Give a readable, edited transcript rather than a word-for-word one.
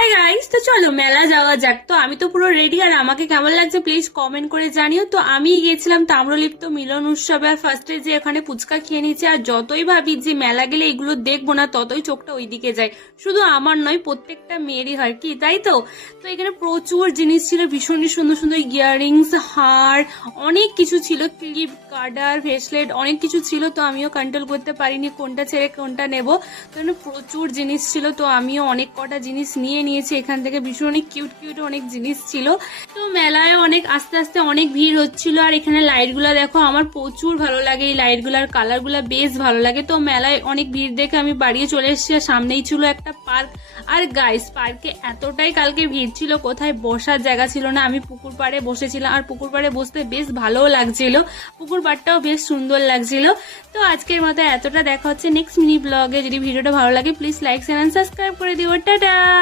Hi guys, তো চলো মেলা যাওয়া যাক। তো আমি তো পুরো রেডি, আর আমাকে কেমন লাগছে প্লিজ কমেন্ট করে জানিও। তো আমি গেছিলাম তাম্রলিপ্ত মিলন উৎসবে, আর ফার্স্টে যে এখানে ফুচকা খেয়ে নিয়েছি। আর যতই ভাবি যে মেলা গেলে এগুলো দেখবো না, ততই চোখটা ওইদিকে যায়। শুধু আমার নয়, প্রত্যেকটা মেয়েরই হয় কি, তাই তো? তো এখানে প্রচুর জিনিস ছিল, ভীষণই সুন্দর সুন্দর ইয়াররিংস, হার, অনেক কিছু ছিল, ক্লিপ, কার্ডার, ভেসলেট, অনেক কিছু ছিল। তো আমিও কন্ট্রোল করতে পারিনি কোনটা ছেড়ে কোনটা নেব। তো এখানে প্রচুর জিনিস ছিল, তো আমিও অনেক কটা জিনিস নিয়ে নিয়েছি এখান থেকে। ভীষণই কিউট কিউট অনেক জিনিস ছিল। তো মেলায় অনেক আস্তে আস্তে অনেক ভিড় হচ্ছিল। আর এখানে লাইট গুলা দেখো, আমার প্রচুর ভালো লাগে এই লাইট গুলার কালার গুলা, বেশ ভালো লাগে। তো মেলায় অনেক ভিড় দেখে আমি বাড়িয়ে চলে এসেছি। আর সামনেই ছিল একটা পার্ক। আর গাইস, পার্কে এতটাই কালকে ভিড় ছিল, কোথায় বসার জায়গা ছিল না। আমি পুকুর পাড়ে বসেছিলাম, আর পুকুর পাড়ে বসতে বেশ ভালোও লাগছিল। পুকুর পাড়টাও বেশ সুন্দর লাগছিল। তো আজকের মতো এতটা, দেখা হচ্ছে নেক্সট মিনি ব্লগে। যদি ভিডিওটা ভালো লাগে please like share and subscribe করে দিও। টাটা।